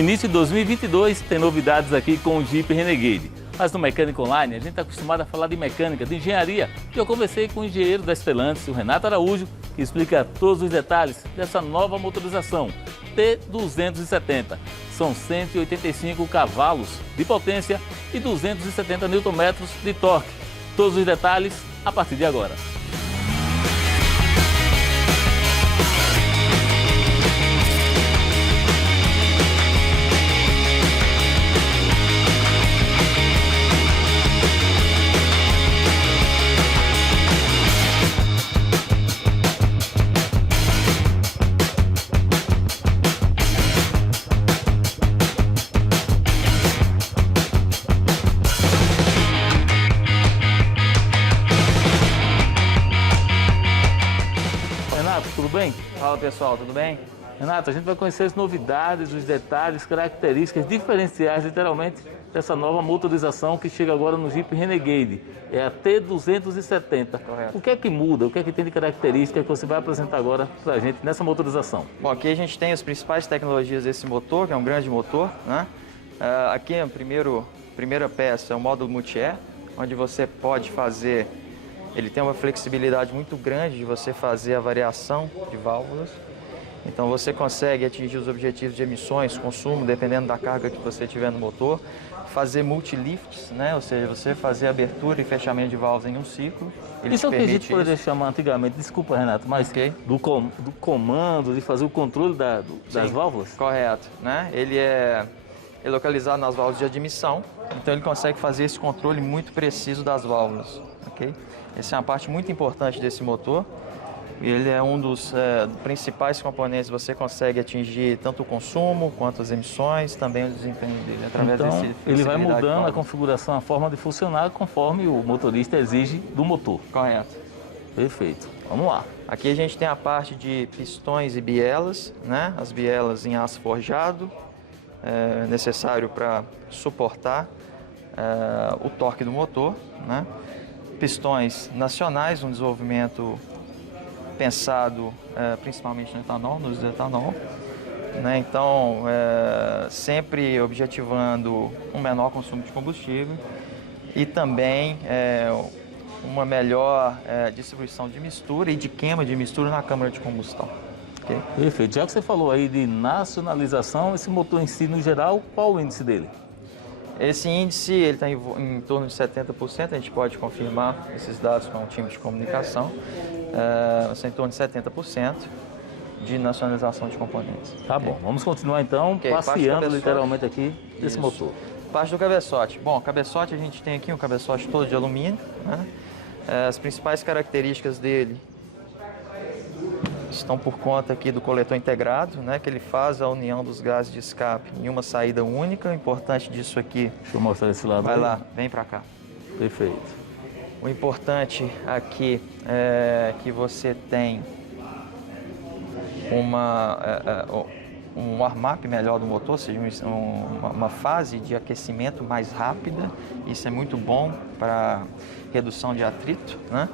Início de 2022 tem novidades aqui com o Jeep Renegade. Mas no Mecânica Online a gente está acostumado a falar de mecânica, de engenharia. E eu conversei com o engenheiro da Stellantis, o Renato Araújo, que explica todos os detalhes dessa nova motorização T270. São 185 cavalos de potência e 270 Nm de torque. Todos os detalhes a partir de agora. Tudo bem? Fala pessoal, tudo bem? Renato, a gente vai conhecer as novidades, os detalhes, características diferenciais, literalmente, dessa nova motorização que chega agora no Jeep Renegade. É a T270. Correto. O que é que muda? O que é que tem de característica que você vai apresentar agora para a gente nessa motorização? Bom, aqui a gente tem as principais tecnologias desse motor, que é um grande motor, né? Aqui a primeira peça é o módulo multi-air, onde você pode fazer. Ele tem uma flexibilidade muito grande de você fazer a variação de válvulas. Então você consegue atingir os objetivos de emissões, consumo, dependendo da carga que você tiver no motor. Fazer multilifts, né? Ou seja, você fazer abertura e fechamento de válvulas em um ciclo. Isso é o que a gente poderia chamar antigamente, desculpa Renato, mas do comando, de fazer o controle das válvulas? Correto, né? Ele é localizado nas válvulas de admissão, então ele consegue fazer esse controle muito preciso das válvulas, ok? Essa é uma parte muito importante desse motor. Ele é um dos principais componentes. Você consegue atingir tanto o consumo quanto as emissões, também o desempenho dele através então, desse. Ele vai mudando a configuração, a forma de funcionar conforme o motorista exige do motor. Correto. Perfeito. Vamos lá. Aqui a gente tem a parte de pistões e bielas, né? As bielas em aço forjado, necessário para suportar o torque do motor, né? Pistões nacionais, um desenvolvimento pensado principalmente no etanol, no uso do etanol, né? Então, sempre objetivando um menor consumo de combustível e também uma melhor distribuição de mistura e de queima de mistura na câmara de combustão. Okay? Perfeito. Já que você falou aí de nacionalização, esse motor em si, no geral, qual o índice dele? Esse índice ele está em torno de 70%, a gente pode confirmar esses dados com o time de comunicação, está em torno de 70% de nacionalização de componentes. Tá bom, vamos continuar então, passeando literalmente aqui desse motor. Parte do cabeçote. Bom, cabeçote a gente tem aqui um cabeçote todo de alumínio, né? As principais características dele estão por conta aqui do coletor integrado, né, que ele faz a união dos gases de escape em uma saída única. O importante disso aqui... Deixa eu mostrar esse lado. Vai aí. lá, vem para cá. Perfeito. O importante aqui é que você tem um warm-up melhor do motor, ou seja, uma fase de aquecimento mais rápida. Isso é muito bom para redução de atrito, né?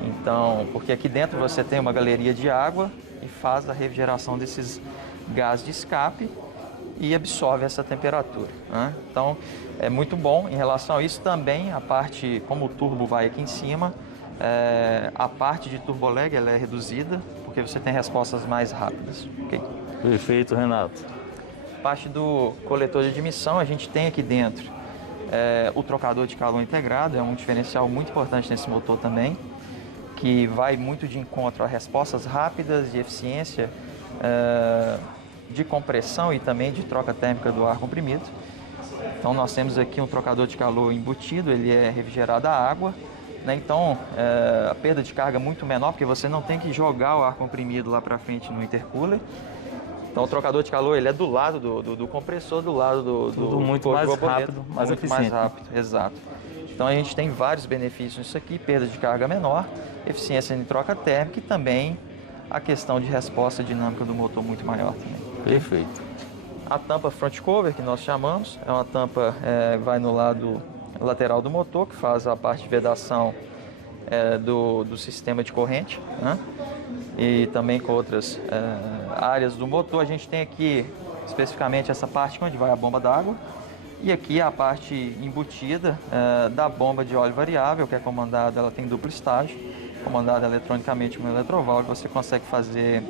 Então, porque aqui dentro você tem uma galeria de água e faz a refrigeração desses gases de escape e absorve essa temperatura, né? Então, é muito bom. Em relação a isso também, a parte, como o turbo vai aqui em cima, a parte de turbo lag ela é reduzida, porque você tem respostas mais rápidas. Okay? Perfeito, Renato. Parte do coletor de admissão, a gente tem aqui dentro o trocador de calor integrado, é um diferencial muito importante nesse motor também, que vai muito de encontro a respostas rápidas de eficiência de compressão e também de troca térmica do ar comprimido. Então nós temos aqui um trocador de calor embutido, ele é refrigerado a água, né? Então a perda de carga é muito menor, porque você não tem que jogar o ar comprimido lá para frente no intercooler. Então o trocador de calor ele é do lado do compressor, do lado do muito mais rápido, mais eficiente. Mais rápido, exato. Então a gente tem vários benefícios nisso aqui: perda de carga menor, eficiência em troca térmica e também a questão de resposta dinâmica do motor muito maior também. Perfeito. A tampa front cover, que nós chamamos, é uma tampa vai no lado lateral do motor, que faz a parte de vedação do sistema de corrente, né? E também com outras áreas do motor. A gente tem aqui especificamente essa parte onde vai a bomba d'água. E aqui a parte embutida da bomba de óleo variável, que é comandada, ela tem duplo estágio, comandada eletronicamente com um eletroválvulo. Você consegue fazer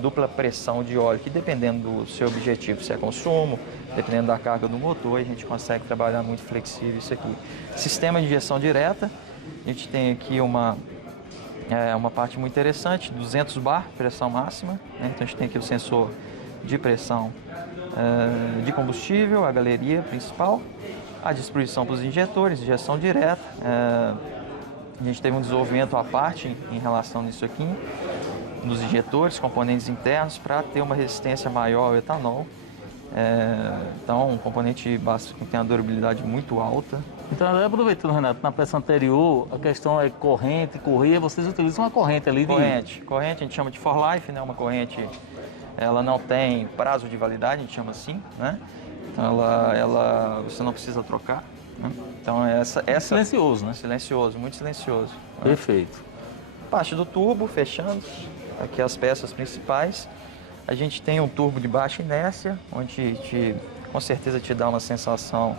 dupla pressão de óleo, que dependendo do seu objetivo, se é consumo, dependendo da carga do motor, a gente consegue trabalhar muito flexível isso aqui. Sistema de injeção direta, a gente tem aqui uma parte muito interessante, 200 bar, pressão máxima, né? Então a gente tem aqui o sensor de pressão de combustível, a galeria principal, a distribuição para os injetores, injeção direta. A gente teve um desenvolvimento à parte em relação nisso aqui, nos injetores, componentes internos, para ter uma resistência maior ao etanol. Então, um componente básico que tem uma durabilidade muito alta. Então, aproveitando, Renato, na peça anterior, a questão é corrente, correia, vocês utilizam uma corrente ali de... Corrente a gente chama de for life, né? Uma corrente, ela não tem prazo de validade, a gente chama assim, né? Então, você não precisa trocar, né? Então, Silencioso, né? Silencioso, muito silencioso. Perfeito. Parte do turbo, fechando, aqui as peças principais. A gente tem um turbo de baixa inércia, onde com certeza te dá uma sensação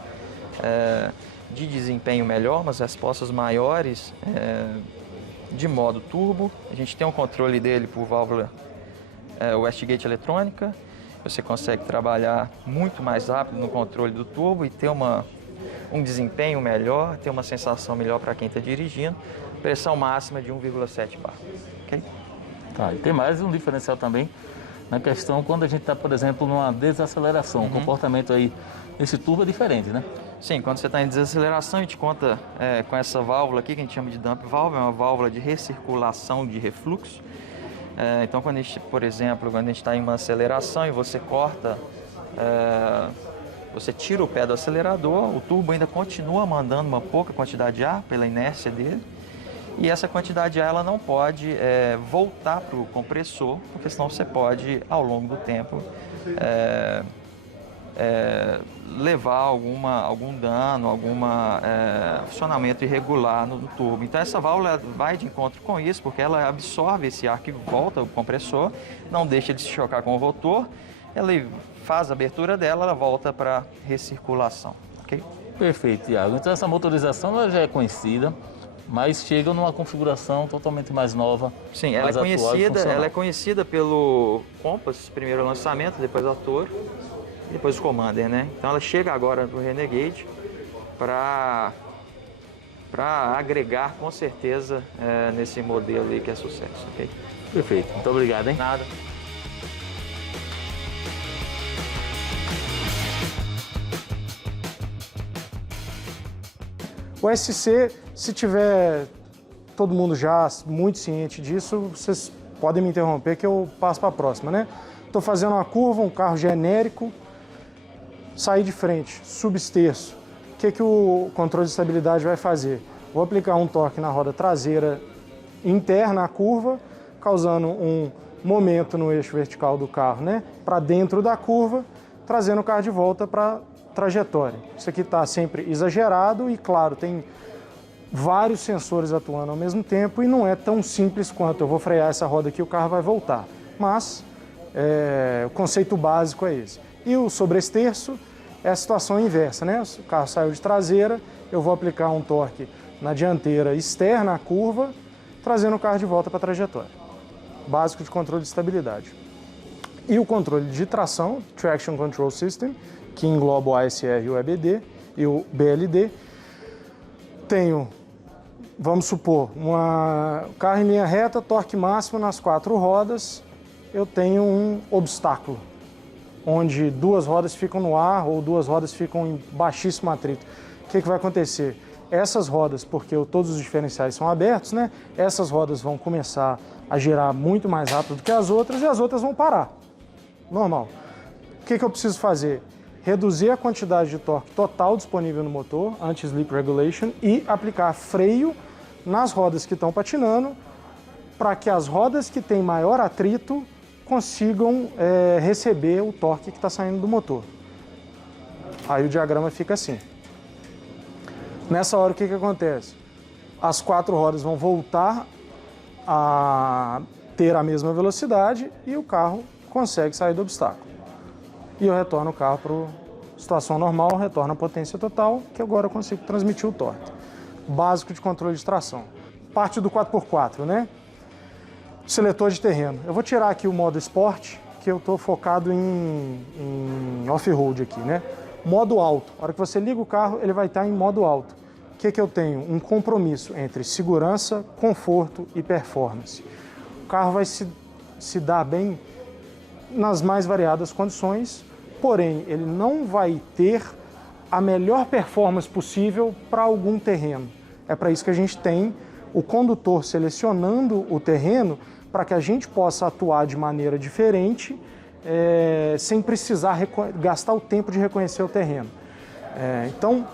de desempenho melhor, umas respostas maiores de modo turbo. A gente tem um controle dele por válvula Westgate eletrônica. Você consegue trabalhar muito mais rápido no controle do turbo e ter um desempenho melhor, ter uma sensação melhor para quem está dirigindo. Pressão máxima de 1,7 bar. Okay? Tá, e tem mais um diferencial também na questão quando a gente está, por exemplo, numa desaceleração. O comportamento aí desse turbo é diferente, né? Sim, quando você está em desaceleração, a gente conta com essa válvula aqui, que a gente chama de dump valve, é uma válvula de recirculação de refluxo. Então, quando a gente, por exemplo, quando a gente está em uma aceleração e você corta, você tira o pé do acelerador, o turbo ainda continua mandando uma pouca quantidade de ar pela inércia dele, e essa quantidade de ar ela não pode voltar para o compressor, porque senão você pode, ao longo do tempo, levar algum dano, algum funcionamento irregular no turbo. Então essa válvula vai de encontro com isso, porque ela absorve esse ar que volta ao compressor, não deixa de se chocar com o rotor, ela faz a abertura dela, ela volta para recirculação. Okay? Perfeito, Thiago. Então essa motorização ela já é conhecida, mas chega numa configuração totalmente mais nova. Sim, ela é conhecida pelo Compass, primeiro lançamento, depois a Toro, depois o Commander, né? Então ela chega agora para o Renegade para agregar com certeza nesse modelo aí que é sucesso, ok? Perfeito, muito obrigado, hein? Nada. O SC, se tiver todo mundo já muito ciente disso, vocês podem me interromper que eu passo para a próxima, né? Estou fazendo uma curva, um carro genérico, sair de frente, substerço. O que o controle de estabilidade vai fazer? Vou aplicar um torque na roda traseira interna à curva, causando um momento no eixo vertical do carro, né? Para dentro da curva, trazendo o carro de volta para trajetória. Isso aqui está sempre exagerado e, claro, tem vários sensores atuando ao mesmo tempo e não é tão simples quanto eu vou frear essa roda aqui e o carro vai voltar. Mas o conceito básico é esse. E o sobresterço é a situação inversa, né? O carro saiu de traseira, eu vou aplicar um torque na dianteira externa à curva, trazendo o carro de volta para a trajetória. Básico de controle de estabilidade. E o controle de tração, Traction Control System, que engloba o ASR e o EBD e o BLD. Tenho, vamos supor, um carro em linha reta, torque máximo nas 4 rodas, eu tenho um obstáculo, onde 2 rodas ficam no ar ou 2 rodas ficam em baixíssimo atrito. O que vai acontecer? Essas rodas, porque todos os diferenciais são abertos, né? Essas rodas vão começar a girar muito mais rápido do que as outras e as outras vão parar. Normal. O que eu preciso fazer? Reduzir a quantidade de torque total disponível no motor, anti-slip regulation, e aplicar freio nas rodas que estão patinando, para que as rodas que têm maior atrito consigam receber o torque que está saindo do motor. Aí o diagrama fica assim. Nessa hora, o que acontece? As 4 rodas vão voltar a ter a mesma velocidade e o carro consegue sair do obstáculo. e eu retorno o carro para a situação normal, retorno a potência total, que agora eu consigo transmitir o torque. Básico de controle de tração. Parte do 4x4, né? Seletor de terreno. Eu vou tirar aqui o modo Sport, que eu estou focado em off-road aqui, né? Modo alto. A hora que você liga o carro, ele vai estar em modo alto. O que eu tenho? Um compromisso entre segurança, conforto e performance. O carro vai se dar bem nas mais variadas condições, porém, ele não vai ter a melhor performance possível para algum terreno. É para isso que a gente tem o condutor selecionando o terreno para que a gente possa atuar de maneira diferente, sem precisar gastar o tempo de reconhecer o terreno. Então,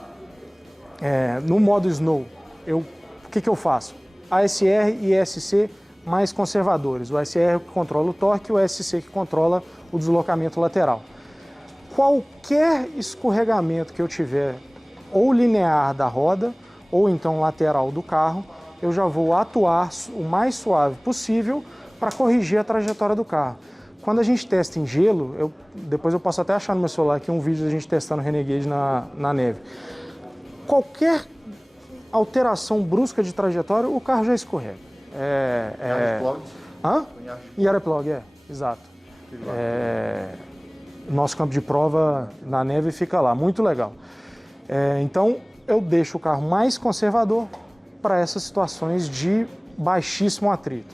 no modo Snow, o que eu faço? ASR e ESC mais conservadores. O ASR que controla o torque e o ESC que controla o deslocamento lateral. Qualquer escorregamento que eu tiver, ou linear da roda, ou então lateral do carro, eu já vou atuar o mais suave possível para corrigir a trajetória do carro. Quando a gente testa em gelo, depois eu posso até achar no meu celular aqui um vídeo da gente testando o Renegade na neve. Qualquer alteração brusca de trajetória, o carro já escorrega. Yareplogue, exato. Nosso campo de prova na neve fica lá, muito legal. Então, eu deixo o carro mais conservador para essas situações de baixíssimo atrito.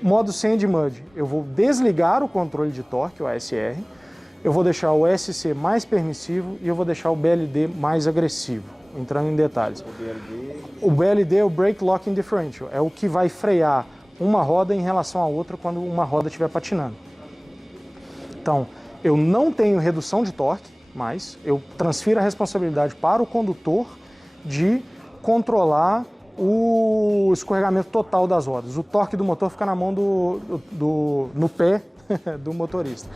Modo Sand Mud, eu vou desligar o controle de torque, o ASR, eu vou deixar o SC mais permissivo e eu vou deixar o BLD mais agressivo, entrando em detalhes. O BLD é o Brake Locking Differential, é o que vai frear uma roda em relação à outra quando uma roda estiver patinando. Então, eu não tenho redução de torque, mas eu transfiro a responsabilidade para o condutor de controlar o escorregamento total das rodas. O torque do motor fica na mão no pé do motorista.